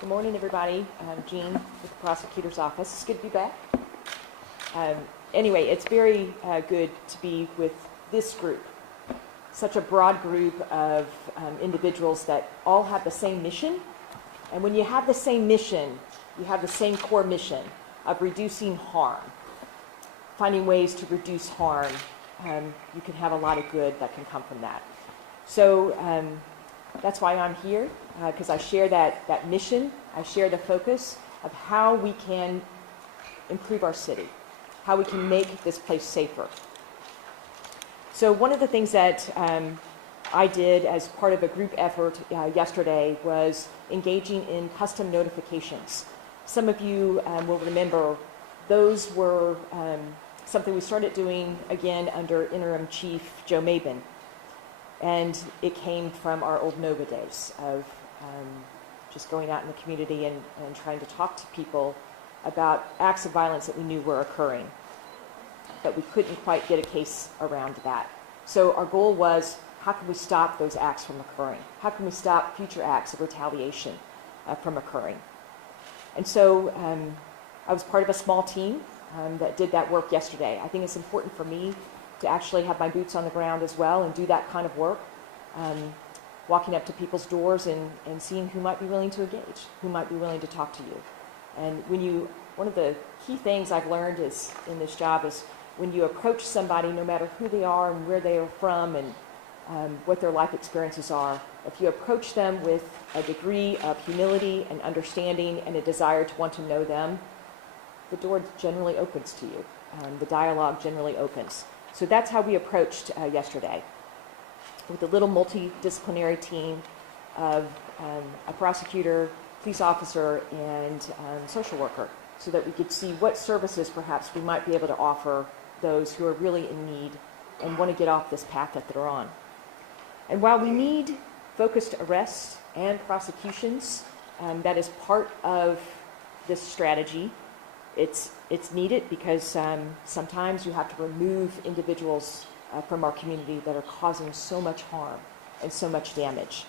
Good morning, everybody. I'm Jean with the prosecutor's office. It's good to be back. Anyway, it's very good to be with this group, such a broad group of individuals that all have the same mission. And when you have the same mission, you have the same core mission of reducing harm, finding ways to reduce harm. You can have a lot of good that can come from that. So that's why I'm here, because I share that mission. I share the focus of how we can improve our city, how we can make this place safer. So one of the things that I did as part of a group effort yesterday was engaging in custom notifications. Some of you will remember those were something we started doing again under interim chief Joe Mabin. And it came from our old NOVA days of just going out in the community and trying to talk to people about acts of violence that we knew were occurring. But we couldn't quite get a case around that. So our goal was, how can we stop those acts from occurring? How can we stop future acts of retaliation from occurring? And so I was part of a small team that did that work yesterday. I think it's important for me to actually have my boots on the ground as well and do that kind of work, walking up to people's doors and seeing who might be willing to engage, who might be willing to talk to you. And one of the key things I've learned is in this job is when you approach somebody, no matter who they are and where they are from and what their life experiences are, if you approach them with a degree of humility and understanding and a desire to want to know them, the door generally opens to you. The dialogue generally opens. So that's how we approached yesterday, with a little multidisciplinary team of a prosecutor, police officer, and social worker, so that we could see what services perhaps we might be able to offer those who are really in need and want to get off this path that they're on. And while we need focused arrests and prosecutions, that is part of this strategy. It's needed because sometimes you have to remove individuals from our community that are causing so much harm and so much damage.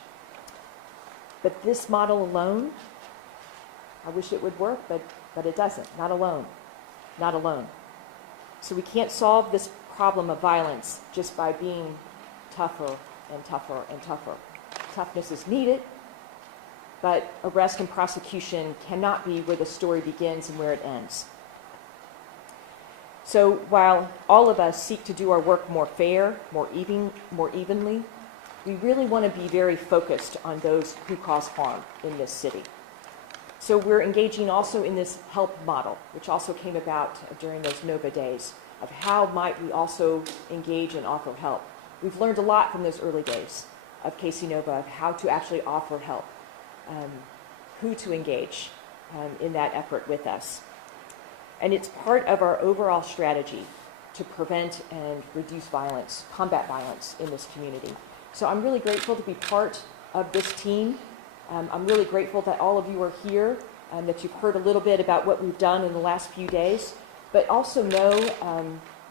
But this model alone, I wish it would work, but it doesn't. Not alone. Not alone. So we can't solve this problem of violence just by being tougher and tougher and tougher. Toughness is needed, but arrest and prosecution cannot be where the story begins and where it ends. So while all of us seek to do our work more fair, more evenly, we really want to be very focused on those who cause harm in this city. So we're engaging also in this help model, which also came about during those NOVA days, of how might we also engage and offer help. We've learned a lot from those early days of KCNOVA, of how to actually offer help, who to engage in that effort with us. And it's part of our overall strategy to prevent and reduce violence, combat violence in this community. So I'm really grateful to be part of this team. I'm really grateful that all of you are here and that you've heard a little bit about what we've done in the last few days. But also know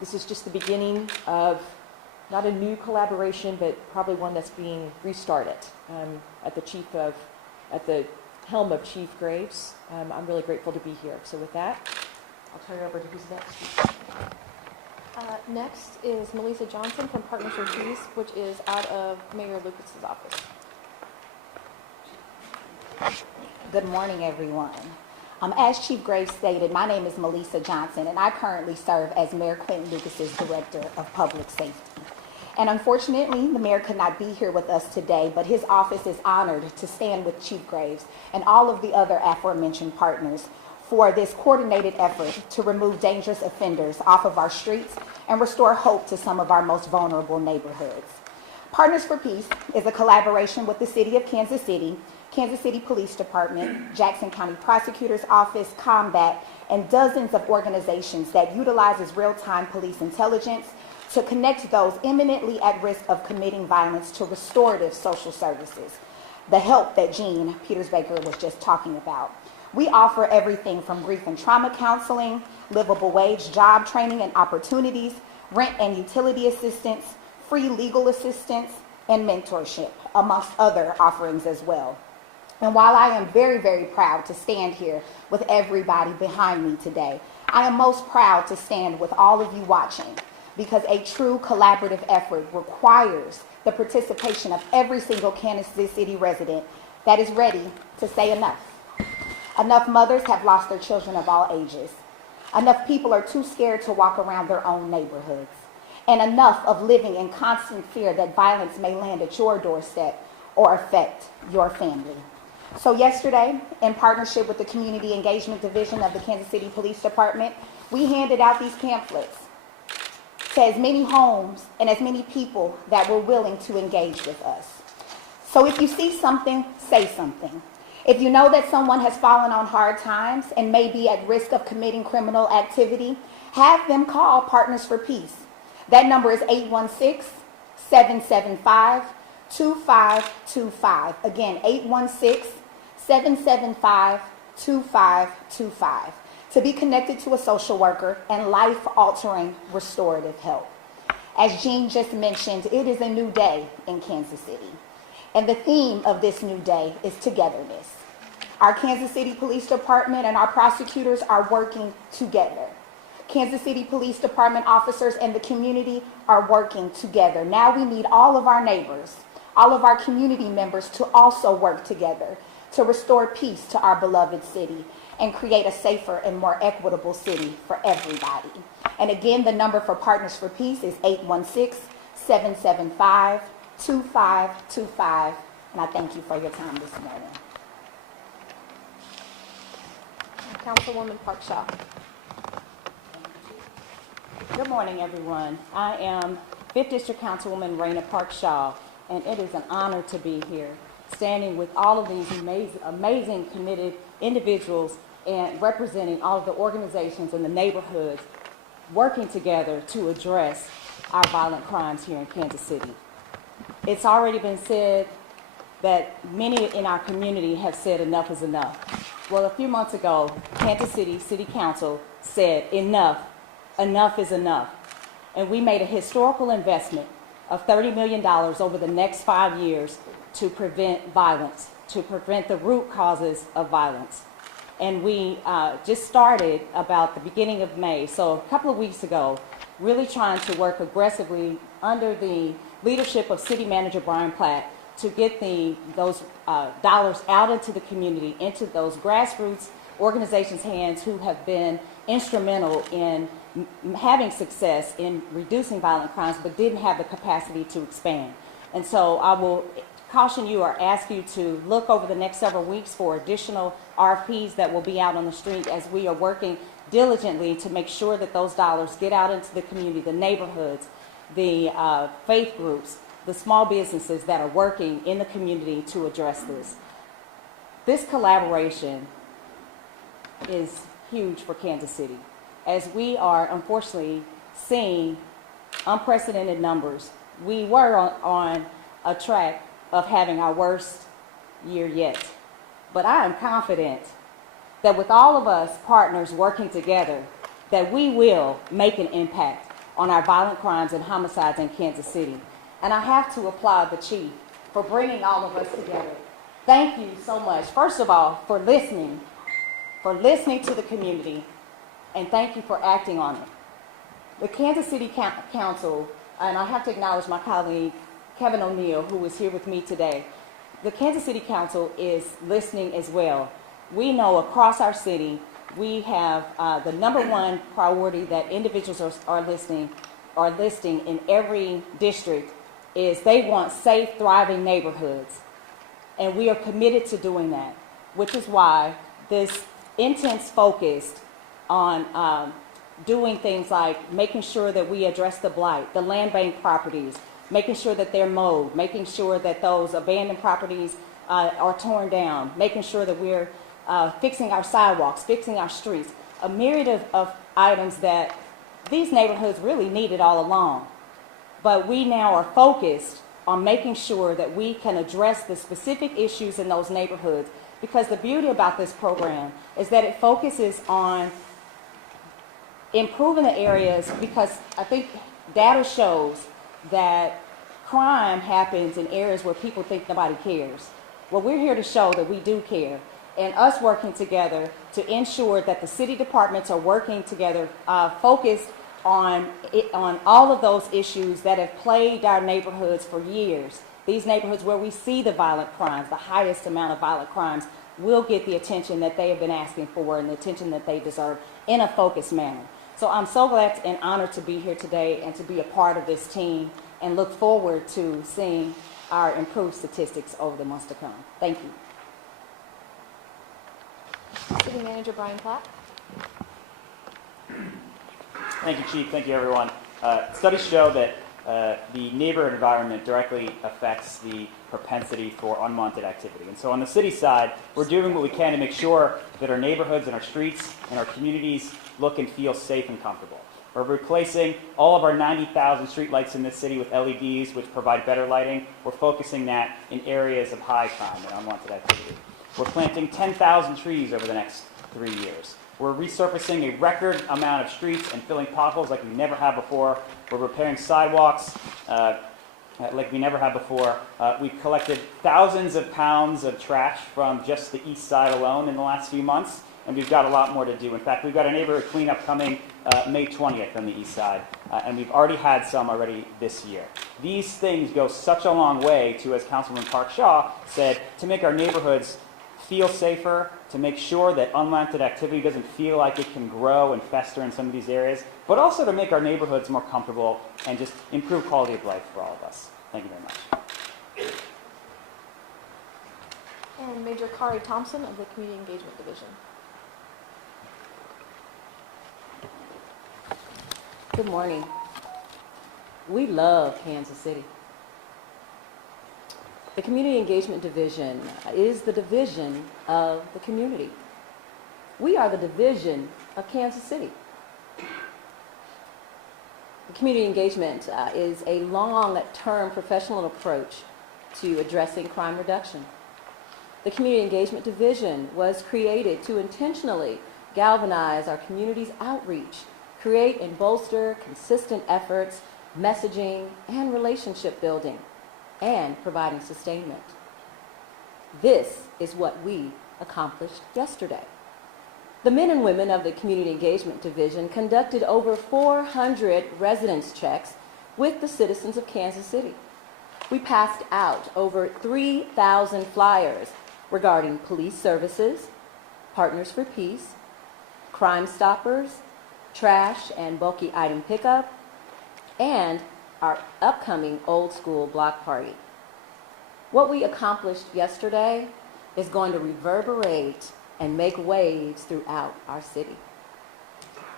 this is just the beginning of not a new collaboration, but probably one that's being restarted at the helm of Chief Graves. I'm really grateful to be here. So with that, I'll turn it over to who's next. Next is Melissa Johnson from Partners for Peace, which is out of Mayor Lucas's office. Good morning, everyone. As Chief Graves stated, my name is Melissa Johnson, and I currently serve as Mayor Quentin Lucas's Director of Public Safety. And unfortunately, the mayor could not be here with us today, but his office is honored to stand with Chief Graves and all of the other aforementioned partners for this coordinated effort to remove dangerous offenders off of our streets and restore hope to some of our most vulnerable neighborhoods. Partners for Peace is a collaboration with the City of Kansas City, Kansas City Police Department, Jackson County Prosecutor's Office, Combat, and dozens of organizations that utilizes real-time police intelligence to connect those imminently at risk of committing violence to restorative social services, the help that Jean Petersbaker was just talking about. We offer everything from grief and trauma counseling, livable wage job training and opportunities, rent and utility assistance, free legal assistance, and mentorship, amongst other offerings as well. And while I am very, very proud to stand here with everybody behind me today, I am most proud to stand with all of you watching, because a true collaborative effort requires the participation of every single Kansas City resident that is ready to say enough. Enough mothers have lost their children of all ages. Enough people are too scared to walk around their own neighborhoods. And enough of living in constant fear that violence may land at your doorstep or affect your family. So yesterday, in partnership with the Community Engagement Division of the Kansas City Police Department, we handed out these pamphlets to as many homes and as many people that were willing to engage with us. So if you see something, say something. If you know that someone has fallen on hard times and may be at risk of committing criminal activity, have them call Partners for Peace. That number is 816-775-2525. Again, 816-775-2525. To be connected to a social worker and life-altering restorative help. As Jean just mentioned, it is a new day in Kansas City. And the theme of this new day is togetherness. Our Kansas City Police Department and our prosecutors are working together. Kansas City Police Department officers and the community are working together. Now we need all of our neighbors, all of our community members to also work together to restore peace to our beloved city and create a safer and more equitable city for everybody. And again, the number for Partners for Peace is 816-775-2525. And I thank you for your time this morning. Councilwoman Park Shaw. Good morning, everyone. I am 5th District Councilwoman Raina Park Shaw, and it is an honor to be here, standing with all of these amazing committed individuals and representing all of the organizations in the neighborhoods working together to address our violent crimes here in Kansas City. It's already been said that many in our community have said enough is enough. Well, a few months ago, Kansas City City Council said enough is enough. And we made a historical investment of $30 million over the next 5 years to prevent violence, to prevent the root causes of violence. And we just started about the beginning of May, so a couple of weeks ago, really trying to work aggressively under the leadership of City Manager Brian Platt to get those dollars out into the community, into those grassroots organizations' hands who have been instrumental in having success in reducing violent crimes but didn't have the capacity to expand. And so I will caution you or ask you to look over the next several weeks for additional RFPs that will be out on the street as we are working diligently to make sure that those dollars get out into the community, the neighborhoods, the faith groups, the small businesses that are working in the community to address this. This collaboration is huge for Kansas City, as we are unfortunately seeing unprecedented numbers. We were on a track of having our worst year yet, but I am confident that with all of us partners working together, that we will make an impact on our violent crimes and homicides in Kansas City. And I have to applaud the chief for bringing all of us together. Thank you so much, first of all, for listening to the community, and thank you for acting on it. The Kansas City Council, and I have to acknowledge my colleague, Kevin O'Neill, who is here with me today. The Kansas City Council is listening as well. We know across our city, we have the #1 priority that individuals are listing in every district is they want safe, thriving neighborhoods. And we are committed to doing that, which is why this intense focus on doing things like making sure that we address the blight, the land bank properties, making sure that they're mowed, making sure that those abandoned properties are torn down, making sure that we're fixing our sidewalks, fixing our streets, a myriad of items that these neighborhoods really needed all along. But we now are focused on making sure that we can address the specific issues in those neighborhoods, because the beauty about this program is that it focuses on improving the areas, because I think data shows that crime happens in areas where people think nobody cares. Well, we're here to show that we do care, and us working together to ensure that the city departments are working together, focused on all of those issues that have plagued our neighborhoods for years. These neighborhoods where we see the violent crimes, the highest amount of violent crimes, will get the attention that they have been asking for and the attention that they deserve in a focused manner. So I'm so glad and honored to be here today and to be a part of this team, and look forward to seeing our improved statistics over the months to come. Thank you. City Manager Brian Platt. Thank you, Chief. Thank you, everyone. Studies show that the neighborhood environment directly affects the propensity for unwanted activity. And so on the city side, we're doing what we can to make sure that our neighborhoods and our streets and our communities look and feel safe and comfortable. We're replacing all of our 90,000 streetlights in this city with LEDs, which provide better lighting. We're focusing that in areas of high crime and unwanted activity. We're planting 10,000 trees over the next 3 years. We're resurfacing a record amount of streets and filling potholes like we never have before. We're repairing sidewalks like we never have before. We've collected thousands of pounds of trash from just the east side alone in the last few months, and we've got a lot more to do. In fact, we've got a neighborhood cleanup coming May 20th on the east side, and we've already had some already this year. These things go such a long way to, as Councilman Park Shaw said, to make our neighborhoods feel safer, to make sure that unwanted activity doesn't feel like it can grow and fester in some of these areas, but also to make our neighborhoods more comfortable and just improve quality of life for all of us. Thank you very much. And Major Kari Thompson of the Community Engagement Division. Good morning. We love Kansas City. The Community Engagement Division is the division of the community. We are the division of Kansas City. Community engagement is a long-term professional approach to addressing crime reduction. The Community Engagement Division was created to intentionally galvanize our community's outreach, create and bolster consistent efforts, messaging, and relationship building, and providing sustainment. This is what we accomplished yesterday. The men and women of the Community Engagement Division conducted over 400 residence checks with the citizens of Kansas City. We passed out over 3,000 flyers regarding police services, Partners for Peace, Crime Stoppers, trash and bulky item pickup, and our upcoming old school block party. What we accomplished yesterday is going to reverberate and make waves throughout our city.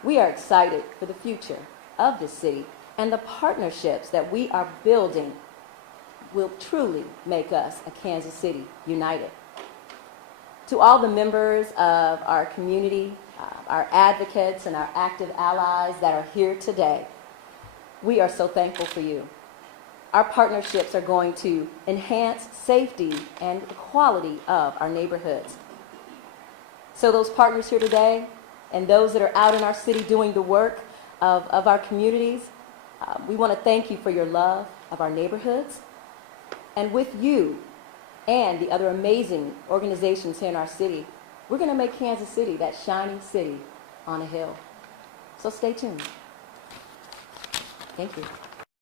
We are excited for the future of this city, and the partnerships that we are building will truly make us a Kansas City united. To all the members of our community, our advocates and our active allies that are here today, we are so thankful for you. Our partnerships are going to enhance safety and the quality of our neighborhoods. So those partners here today and those that are out in our city doing the work of our communities, we want to thank you for your love of our neighborhoods. And with you and the other amazing organizations here in our city, we're going to make Kansas City that shining city on a hill. So stay tuned. Thank you.